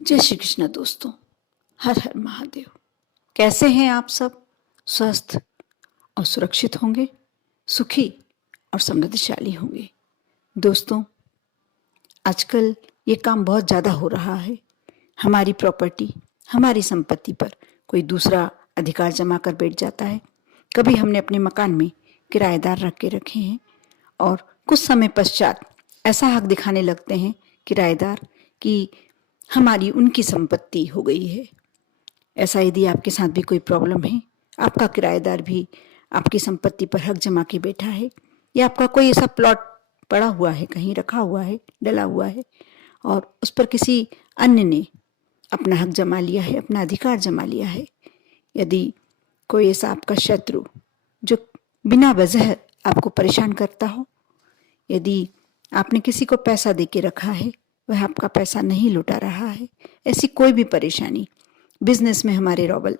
जय श्री कृष्ण दोस्तों। हर हर महादेव। कैसे हैं आप सब? स्वस्थ और सुरक्षित होंगे, सुखी और समृद्धशाली होंगे। दोस्तों, आजकल ये काम बहुत ज़्यादा हो रहा है। हमारी प्रॉपर्टी, हमारी संपत्ति पर कोई दूसरा अधिकार जमा कर बैठ जाता है। कभी हमने अपने मकान में किराएदार रखे हैं और कुछ समय पश्चात ऐसा हक दिखाने लगते हैं किराएदार कि हमारी उनकी संपत्ति हो गई है। ऐसा यदि आपके साथ भी कोई प्रॉब्लम है, आपका किराएदार भी आपकी संपत्ति पर हक जमा के बैठा है, या आपका कोई ऐसा प्लॉट पड़ा हुआ है, कहीं रखा हुआ है, डला हुआ है और उस पर किसी अन्य ने अपना हक जमा लिया है, अपना अधिकार जमा लिया है। यदि कोई ऐसा आपका शत्रु जो बिना वजह आपको परेशान करता हो, यदि आपने किसी को पैसा दे के रखा है, वह आपका पैसा नहीं लौटा रहा है, ऐसी कोई भी परेशानी, बिजनेस में हमारे रॉबल,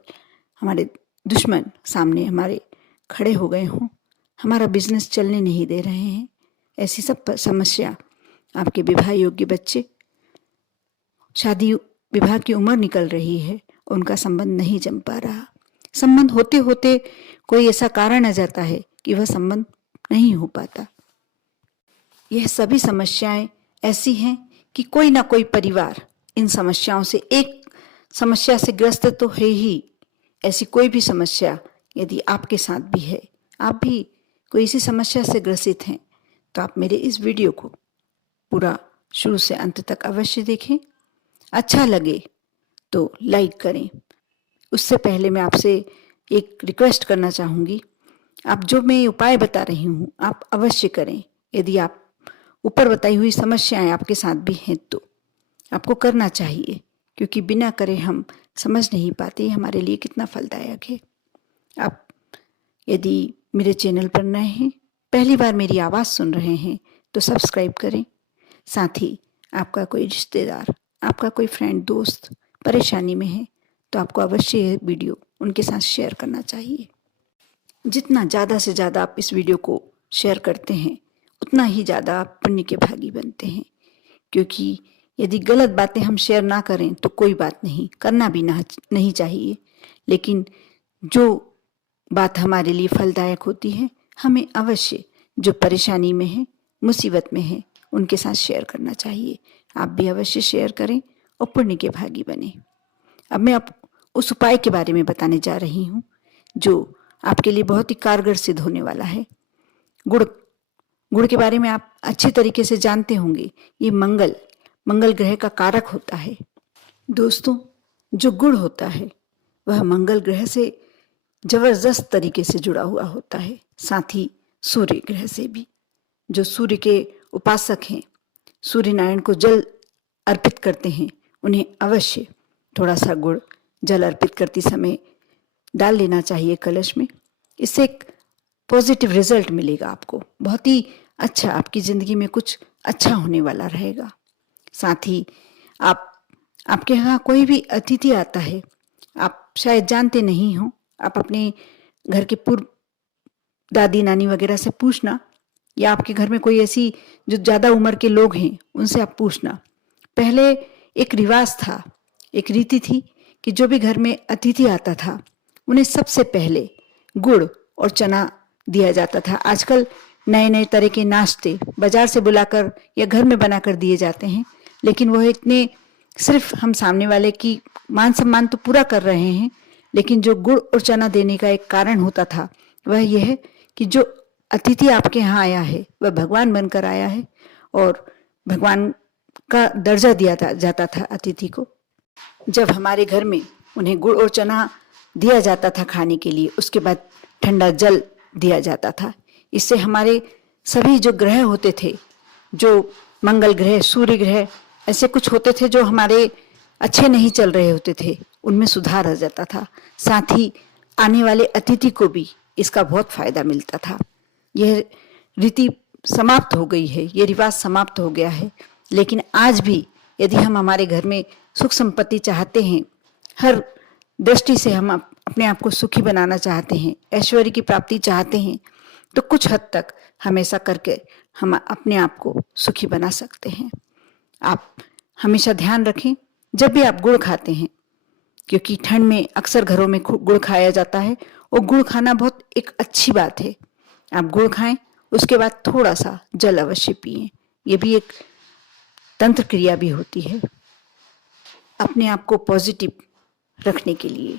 हमारे दुश्मन सामने हमारे खड़े हो गए हों, हमारा बिजनेस चलने नहीं दे रहे हैं, ऐसी सब समस्या, आपके विवाह योग्य बच्चे, शादी विवाह की उम्र निकल रही है, उनका संबंध नहीं जम पा रहा, संबंध होते होते कोई ऐसा कारण आ जाता है कि वह संबंध नहीं हो पाता। यह सभी समस्याएं ऐसी हैं कि कोई ना कोई परिवार इन समस्याओं से एक समस्या से ग्रस्त तो है ही। ऐसी कोई भी समस्या यदि आपके साथ भी है, आप भी कोई ऐसी समस्या से ग्रसित हैं, तो आप मेरे इस वीडियो को पूरा शुरू से अंत तक अवश्य देखें। अच्छा लगे तो लाइक करें। उससे पहले मैं आपसे एक रिक्वेस्ट करना चाहूँगी, आप जो मैं उपाय बता रही हूँ आप अवश्य करें। यदि आप ऊपर बताई हुई समस्याएं आपके साथ भी हैं तो आपको करना चाहिए, क्योंकि बिना करे हम समझ नहीं पाते हमारे लिए कितना फलदायक है। आप यदि मेरे चैनल पर नए हैं, पहली बार मेरी आवाज़ सुन रहे हैं, तो सब्सक्राइब करें। साथ ही आपका कोई रिश्तेदार, आपका कोई फ्रेंड, दोस्त परेशानी में है, तो आपको अवश्य यह वीडियो उनके साथ शेयर करना चाहिए। जितना ज़्यादा से ज़्यादा आप इस वीडियो को शेयर करते हैं, उतना ही ज़्यादा आप पुण्य के भागी बनते हैं। क्योंकि यदि गलत बातें हम शेयर ना करें तो कोई बात नहीं, करना भी नहीं चाहिए, लेकिन जो बात हमारे लिए फलदायक होती है, हमें अवश्य जो परेशानी में है, मुसीबत में है, उनके साथ शेयर करना चाहिए। आप भी अवश्य शेयर करें और पुण्य के भागी बने। अब मैं उस उपाय के बारे में बताने जा रही हूँ जो आपके लिए बहुत ही कारगर सिद्ध होने वाला है। गुड़ के बारे में आप अच्छी तरीके से जानते होंगे। ये मंगल ग्रह का कारक होता है। दोस्तों, जो गुड़ होता है वह मंगल ग्रह से जबरदस्त तरीके से जुड़ा हुआ होता है, साथ ही सूर्य ग्रह से भी। जो सूर्य के उपासक हैं, सूर्य नारायण को जल अर्पित करते हैं, उन्हें अवश्य थोड़ा सा गुड़ जल अर्पित करते समय डाल लेना चाहिए कलश में। इससे एक पॉजिटिव रिजल्ट मिलेगा आपको, बहुत ही अच्छा, आपकी ज़िंदगी में कुछ अच्छा होने वाला रहेगा। साथ ही आपके यहाँ कोई भी अतिथि आता है, आप शायद जानते नहीं हो, आप अपने घर के पूर्व दादी नानी वगैरह से पूछना, या आपके घर में कोई ऐसी जो ज़्यादा उम्र के लोग हैं उनसे आप पूछना। पहले एक रिवाज था, एक रीति थी कि जो भी घर में अतिथि आता था उन्हें सबसे पहले गुड़ और चना दिया जाता था। आजकल नए नए तरह के नाश्ते बाजार से बुलाकर या घर में बनाकर दिए जाते हैं, लेकिन वह इतने सिर्फ हम सामने वाले की मान सम्मान तो पूरा कर रहे हैं, लेकिन जो गुड़ और चना देने का एक कारण होता था वह यह है कि जो अतिथि आपके यहाँ आया है वह भगवान बनकर आया है और भगवान का दर्जा दिया जाता था अतिथि को। जब हमारे घर में उन्हें गुड़ और चना दिया जाता था खाने के लिए, उसके बाद ठंडा जल दिया जाता था। इससे हमारे सभी जो ग्रह होते थे, जो मंगल ग्रह, सूर्य ग्रह, ऐसे कुछ होते थे जो हमारे अच्छे नहीं चल रहे होते थे, उनमें सुधार आ जाता था। साथ ही आने वाले अतिथि को भी इसका बहुत फायदा मिलता था। यह रीति समाप्त हो गई है, ये रिवाज समाप्त हो गया है, लेकिन आज भी यदि हम हमारे घर में सुख संपत्ति चाहते हैं, हर दृष्टि से हम अपने आप को सुखी बनाना चाहते हैं, ऐश्वर्य की प्राप्ति चाहते हैं, तो कुछ हद तक हम ऐसा करके हम अपने आप को सुखी बना सकते हैं। आप हमेशा ध्यान रखें, जब भी आप गुड़ खाते हैं, क्योंकि ठंड में अक्सर घरों में गुड़ खाया जाता है और गुड़ खाना बहुत एक अच्छी बात है। आप गुड़ खाएं, उसके बाद थोड़ा सा जल अवश्य पिएं। ये भी एक तंत्र क्रिया भी होती है अपने आप को पॉजिटिव रखने के लिए।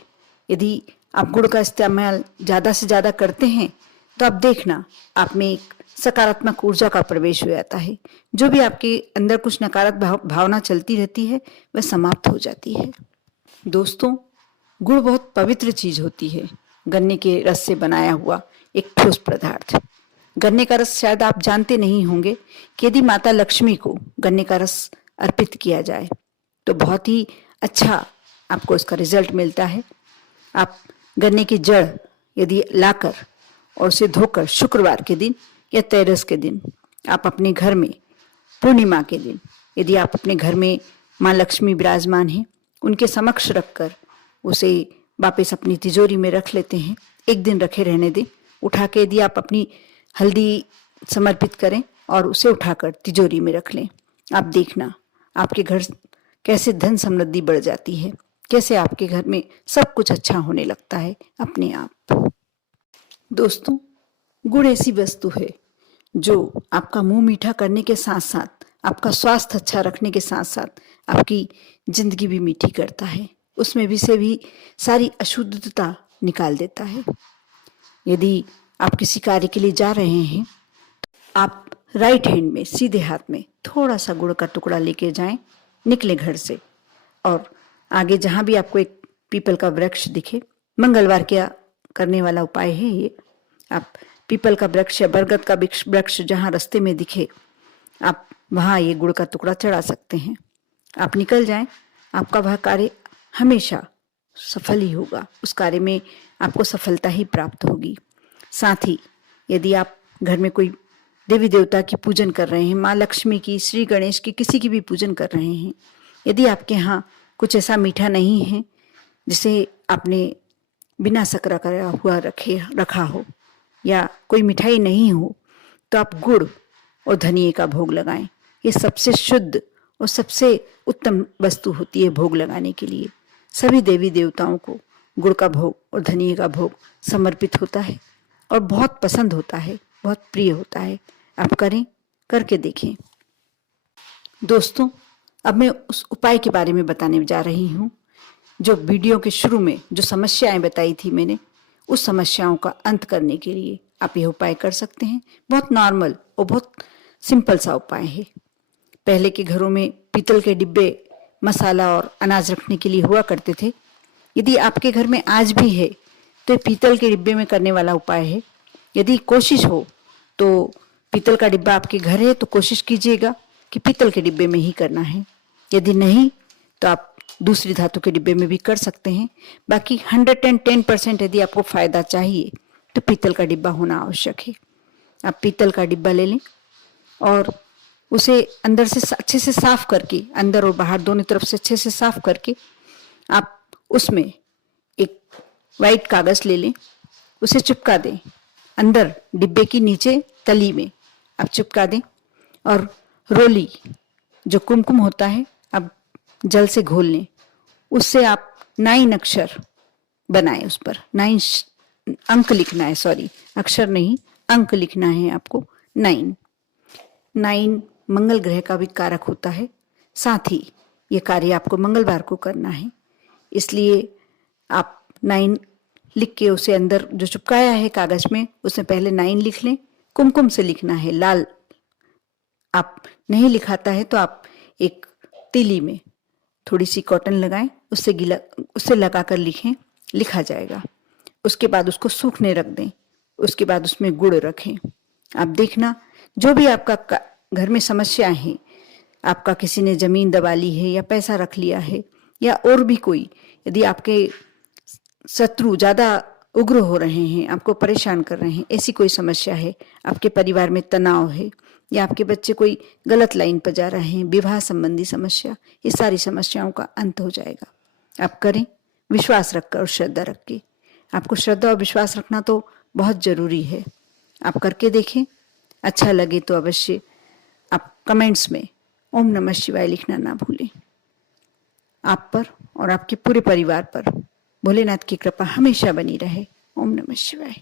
यदि आप गुड़ का इस्तेमाल ज़्यादा से ज़्यादा करते हैं तो आप देखना आप में एक सकारात्मक ऊर्जा का प्रवेश हो जाता है। जो भी आपके अंदर कुछ नकारात्मक भावना चलती रहती है वह समाप्त हो जाती है। दोस्तों, गुड़ बहुत पवित्र चीज होती है। गन्ने के रस से बनाया हुआ एक ठोस पदार्थ। गन्ने का रस शायद आप जानते नहीं होंगे कि यदि माता लक्ष्मी को गन्ने का रस अर्पित किया जाए तो बहुत ही अच्छा आपको इसका रिजल्ट मिलता है। आप गन्ने की जड़ यदि लाकर और उसे धोकर शुक्रवार के दिन या तेरस के दिन आप अपने घर में, पूर्णिमा के दिन यदि आप अपने घर में माँ लक्ष्मी विराजमान हैं, उनके समक्ष रखकर उसे वापस अपनी तिजोरी में रख लेते हैं। एक दिन रखे रहने दें। उठा के यदि आप अपनी हल्दी समर्पित करें और उसे उठाकर तिजोरी में रख लें, आप देखना आपके घर कैसे धन समृद्धि बढ़ जाती है, कैसे आपके घर में सब कुछ अच्छा होने लगता है अपने आप। दोस्तों, गुड़ ऐसी वस्तु है जो आपका मुंह मीठा करने के साथ साथ, आपका स्वास्थ्य अच्छा रखने के साथ साथ आपकी जिंदगी भी मीठी करता है। उसमें भी से भी सारी अशुद्धता निकाल देता है। यदि आप किसी कार्य के लिए जा रहे हैं, आप राइट हैंड में, सीधे हाथ में थोड़ा सा गुड़ का टुकड़ा लेके जाएं, निकले घर से और आगे जहां भी आपको एक पीपल का वृक्ष दिखे, मंगलवार क्या करने वाला उपाय है ये। आप पीपल का वृक्ष या बरगद का वृक्ष जहां रास्ते में दिखे, आप वहां ये गुड़ का टुकड़ा चढ़ा सकते हैं। आप निकल जाएं, आपका वह कार्य हमेशा सफल ही होगा। उस कार्य में आपको सफलता ही प्राप्त होगी। साथ ही यदि आप घर में कोई देवी देवता की पूजन कर रहे हैं, माँ लक्ष्मी की, श्री गणेश की, किसी की भी पूजन कर रहे हैं, यदि आपके यहाँ कुछ ऐसा मीठा नहीं है जिसे आपने बिना शक्कर का हुआ रखा हो या कोई मिठाई नहीं हो, तो आप गुड़ और धनिए का भोग लगाएं। ये सबसे शुद्ध और सबसे उत्तम वस्तु होती है भोग लगाने के लिए। सभी देवी देवताओं को गुड़ का भोग और धनिए का भोग समर्पित होता है और बहुत पसंद होता है, बहुत प्रिय होता है। आप करें, करके देखें। दोस्तों, अब मैं उस उपाय के बारे में बताने जा रही हूँ जो वीडियो के शुरू में जो समस्याएं बताई थी मैंने, उस समस्याओं का अंत करने के लिए आप यह उपाय कर सकते हैं। बहुत नॉर्मल और बहुत सिंपल सा उपाय है। पहले के घरों में पीतल के डिब्बे मसाला और अनाज रखने के लिए हुआ करते थे। यदि आपके घर में आज भी है तो ये पीतल के डिब्बे में करने वाला उपाय है। यदि कोशिश हो तो पीतल का डिब्बा आपके घर है तो कोशिश कीजिएगा कि पीतल के डिब्बे में ही करना है। यदि नहीं तो आप दूसरी धातु के डिब्बे में भी कर सकते हैं। बाकी 110% यदि आपको फायदा चाहिए तो पीतल का डिब्बा होना आवश्यक है। आप पीतल का डिब्बा ले लें और उसे अंदर से अच्छे से साफ करके, अंदर और बाहर दोनों तरफ से अच्छे से साफ करके, आप उसमें एक वाइट कागज ले लें, उसे चिपका दें अंदर डिब्बे की नीचे तली में आप चिपका दें और रोली जो कुमकुम होता है अब जल से घोल लें। उससे आप 9 अक्षर बनाए, उस पर 9 अंक लिखना है, सॉरी अक्षर नहीं अंक लिखना है आपको। 9 मंगल ग्रह का भी कारक होता है। साथ ही ये कार्य आपको मंगलवार को करना है, इसलिए आप 9 लिख के उसे अंदर जो चिपकाया है कागज में उसमें पहले 9 लिख लें। कुमकुम से लिखना है, लाल आप नहीं लिखाता है तो आप एक तीली में थोड़ी सी कॉटन लगाएं, उससे लगाकर लिखें, लिखा जाएगा। उसके बाद उसको सूखने रख दें। उसके बाद उसमें गुड़ रखें। आप देखना जो भी आपका घर में समस्या है, आपका किसी ने जमीन दबा ली है या पैसा रख लिया है या और भी कोई, यदि आपके शत्रु ज्यादा उग्र हो रहे हैं, आपको परेशान कर रहे हैं, ऐसी कोई समस्या है, आपके परिवार में तनाव है या आपके बच्चे कोई गलत लाइन पर जा रहे हैं, विवाह संबंधी समस्या, ये सारी समस्याओं का अंत हो जाएगा। आप करें विश्वास रखकर और श्रद्धा रख के। आपको श्रद्धा और विश्वास रखना तो बहुत जरूरी है। आप करके देखें, अच्छा लगे तो अवश्य आप कमेंट्स में ओम नमः शिवाय लिखना ना भूलें। आप पर और आपके पूरे परिवार पर भोलेनाथ की कृपा हमेशा बनी रहे। ओम नमः शिवाय।